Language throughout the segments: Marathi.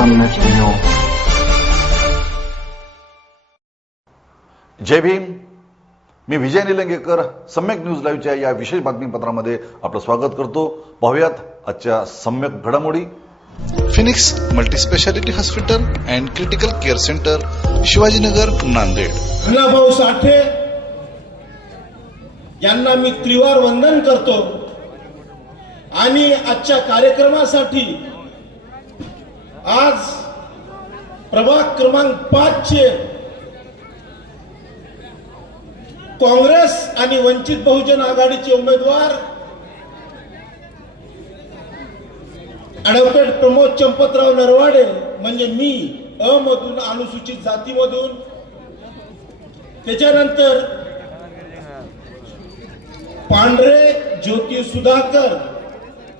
सम्यक न्यूज. जय भीम. मी विजय निलंगेकर. सम्यक न्यूज लाईव्हच्या या विशेष बातमीपत्रामध्ये आपलं स्वागत करतो. पाहुयात आजच्या सम्यक घडामोडी. Phoenix multispeciality hospital and critical care centre, Shivajinagar, Nanded. Annabhau Sathe यांना मी त्रिवार वंदन करतो आणि आजच्या कार्यक्रमासाठी आज प्रभाग क्रमांक 5 चे काँग्रेस आणि वंचित बहुजन आघाडीचे उमेदवार ॲडव्होकेट प्रमोद चंपतराव नरवाडे म्हणजे मी अ मधून अनुसूचित जातीमधून, त्याच्यानंतर पांढरे ज्योती सुधाकर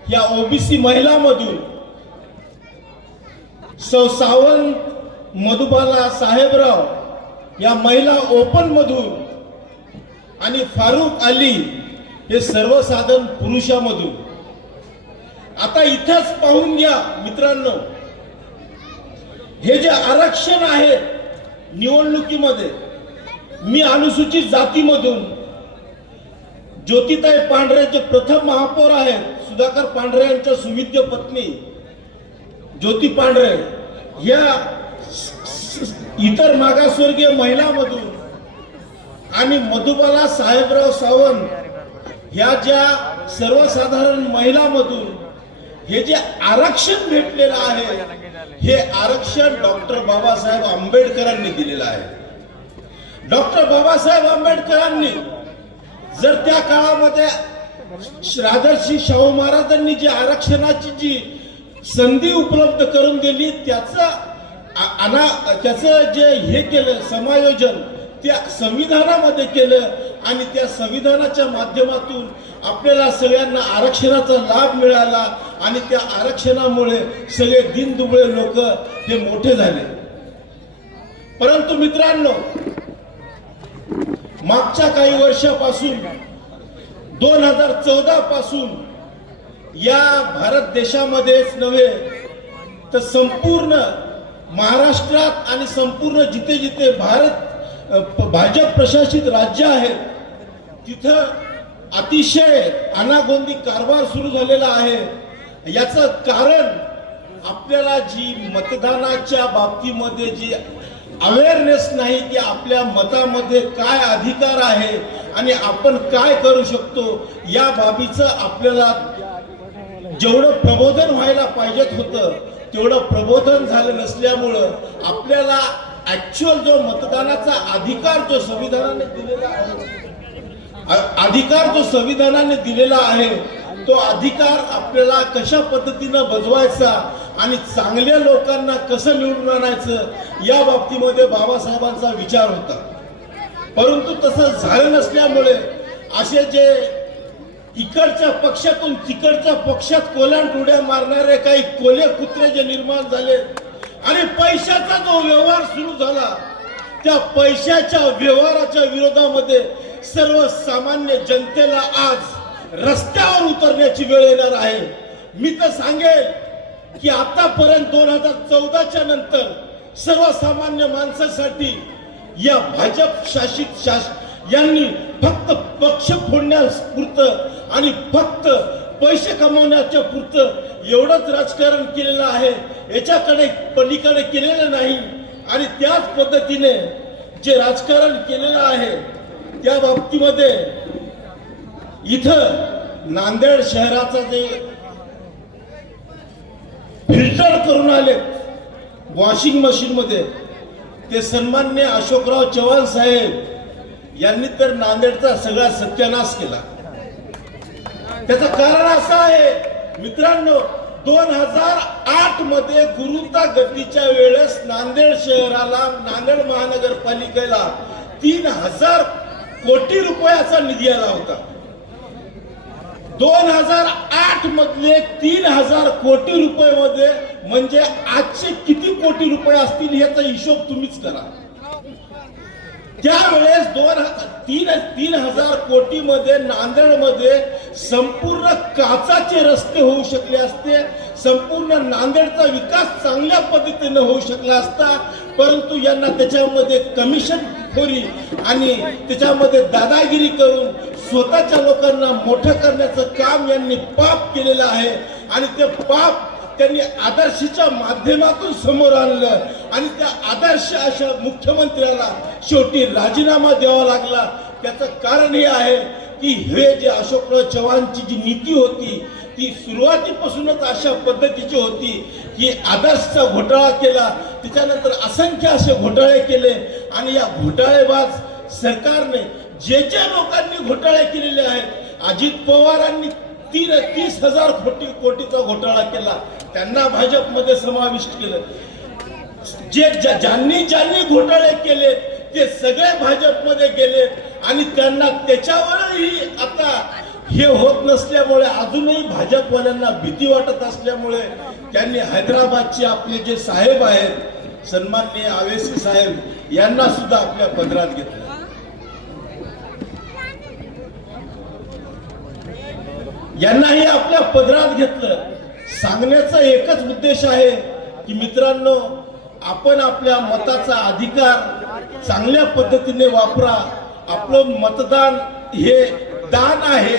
या ओबीसी महिला मधून, सौ सावंत मधुबाला साहेबराव या महिला ओपन मधून आणि फारुख अली हे सर्वसाधारण पुरुषामधून. आता इथंच पाहून घ्या मित्रांनो, हे जे आरक्षण आहे निवडणुकीमध्ये, मी अनुसूचित जातीमधून, ज्योतिताई पांढरे जे प्रथम महापौर आहेत, सुधाकर पांढरे यांच्या सुविद्य पत्नी ज्योती पांढरे, या इतर मागासवर्गीय महिलांमधून आणि मधुबाला साहेबराव सावंत ह्या ज्या सर्वसाधारण महिलांमधून हे जे आरक्षण भेटलेलं आहे, हे आरक्षण डॉक्टर बाबासाहेब आंबेडकरांनी दिलेलं आहे. डॉक्टर बाबासाहेब आंबेडकरांनी जर त्या काळामध्ये राजर्षी शाहू महाराजांनी जी आरक्षणाची जी संधी उपलब्ध करून दिली, त्याचं जे हे केलं समायोजन त्या संविधानामध्ये केलं आणि त्या संविधानाच्या माध्यमातून आपल्याला सगळ्यांना आरक्षणाचा लाभ मिळाला आणि त्या आरक्षणामुळे सगळे दीनदुबळे लोक हे मोठे झाले. परंतु मित्रांनो, मागच्या काही वर्षापासून 2014 पासून या भारत देशामध्येच नव्हे तर संपूर्ण महाराष्ट्रात आणि संपूर्ण जिथे जिथे भाजप प्रशासित राज्य आहेत तिथं अतिशय अनागोंदी कारभार सुरू झालेला आहे. याचं कारण आपल्याला जी मतदानाच्या बाबतीमध्ये जी अवेअरनेस नाही की आपल्या मतामध्ये काय अधिकार आहे आणि आपण काय करू शकतो, या बाबीचं आपल्याला जेवढं प्रबोधन व्हायला पाहिजेत होतं तेवढं प्रबोधन झालं नसल्यामुळं आपल्याला ऍक्च्युअल जो मतदानाचा अधिकार जो संविधानाने दिलेला आहे तो अधिकार आपल्याला कशा पद्धतीनं बजवायचा आणि चांगल्या लोकांना कसं निवडून आणायचं या बाबतीमध्ये बाबासाहेबांचा विचार होता. परंतु तसं झालं नसल्यामुळे असे जे इकडच्या पक्षातून तिकडच्या पक्षात कोल्यांट उड्या मारणारे काही कोले कुत्रे जे निर्माण झाले आणि पैशाचा जो व्यवहार सुरू झाला, त्या पैशाच्या व्यवहाराच्या विरोधामध्ये सर्वसामान्य जनतेला आज रस्त्यावर उतरण्याची वेळ येणार आहे. मी तर सांगेल की आतापर्यंत 2014च्या नंतर सर्वसामान्य माणसासाठी या भाजप शासित यांनी फक्त पक्ष फोडण्यापुरतं आणि फक्त पैसे कमवण्याच्या पुरतं एवढंच राजकारण केलेलं आहे, याच्याकडे पलीकडे केलेलं नाही. आणि त्याच पद्धतीने जे राजकारण केलेलं आहे त्या बाबतीमध्ये इथं नांदेड शहराचा जे फिल्टर करून आले वॉशिंग मशीन मध्ये, ते सन्माननीय अशोकराव चव्हाण साहेब यांनी तर नांदेडचा सगळा सत्यानाश केला. त्याचं कारण असं आहे मित्रांनो, 2008 मध्ये गुरुता गतीच्या वेळेस नांदेड शहराला, नांदेड महानगरपालिकेला 3000 कोटी रुपयाचा निधी आला होता. 2008 मधले 3000 कोटी रुपये मध्ये म्हणजे आजचे किती कोटी रुपये असतील याचा हिशोब तुम्हीच करा. त्यावेळेस 3,000 कोटीमध्ये नांदेडमध्ये संपूर्ण काचाचे रस्ते होऊ शकले असते, संपूर्ण नांदेडचा विकास चांगल्या पद्धतीने होऊ शकला असता. परंतु यांना त्याच्यामध्ये कमिशन खोरी आणि त्याच्यामध्ये दादागिरी करून स्वतःच्या लोकांना मोठं करण्याचं काम यांनी पाप केलेलं आहे. आणि ते पाप त्यांनी आदर्शच्या माध्यमातून समोर आणलं आणि त्या आदर्श अशा मुख्यमंत्र्याला शेवटी राजीनामा द्यावा लागला. त्याचं कारण हे आहे की हे जे अशोकराव चव्हाणची जी नीती होती ती सुरुवातीपासूनच अशा पद्धतीची होती की आदर्शचा घोटाळा केला, त्याच्यानंतर असंख्य असे घोटाळे केले आणि या घोटाळेबाज सरकारने जे लोकांनी घोटाळे केलेले आहेत, अजित पवारांनी 30,000 कोटीचा घोटाळा केला, त्यांना भाजपमध्ये समाविष्ट केलं. ज्यांनी घोटाळे केले ते सगळे भाजपमध्ये गेले आणि त्यांना त्याच्यावरही आता हे होत नसल्यामुळे अजूनही भाजपवाल्यांना भीती वाटत असल्यामुळे त्यांनी हैदराबादचे आपले जे साहेब आहेत सन्माननीय अवेसी साहेब यांना सुद्धा आपल्या पदरात घेतलं. यांनाही आपल्या पदरात घेतलं. सांगण्याचा एकच उद्देश आहे की मित्रांनो, आपण आपल्या मताचा अधिकार चांगल्या पद्धतीने वापरा. आपलं मतदान हे दान आहे,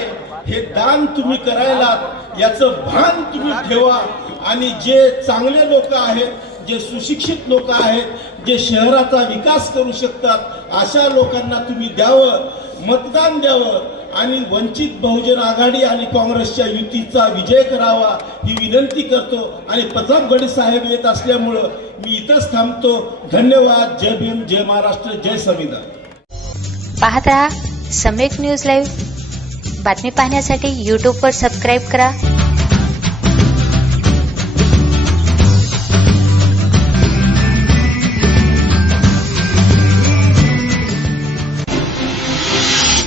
हे दान तुम्ही करायला याचं भान तुम्ही ठेवा. आणि जे चांगले लोक आहेत, जे सुशिक्षित लोक आहेत, जे शहराचा विकास करू शकतात, अशा लोकांना तुम्ही द्यावं, मतदान द्यावं आणि वंचित बहुजन आघाडी आणि काँग्रेसच्या युतीचा विजय करावा ही विनंती करतो. आणि प्रतापगड साहेब येत असल्यामुळं मी इथंच थांबतो. धन्यवाद. जय भीम, जय महाराष्ट्र, जय संविधान. पाहत रहा सम्यक न्यूज लाईव्ह. बातमी पाहण्यासाठी यूट्यूबवर सबस्क्राईब करा.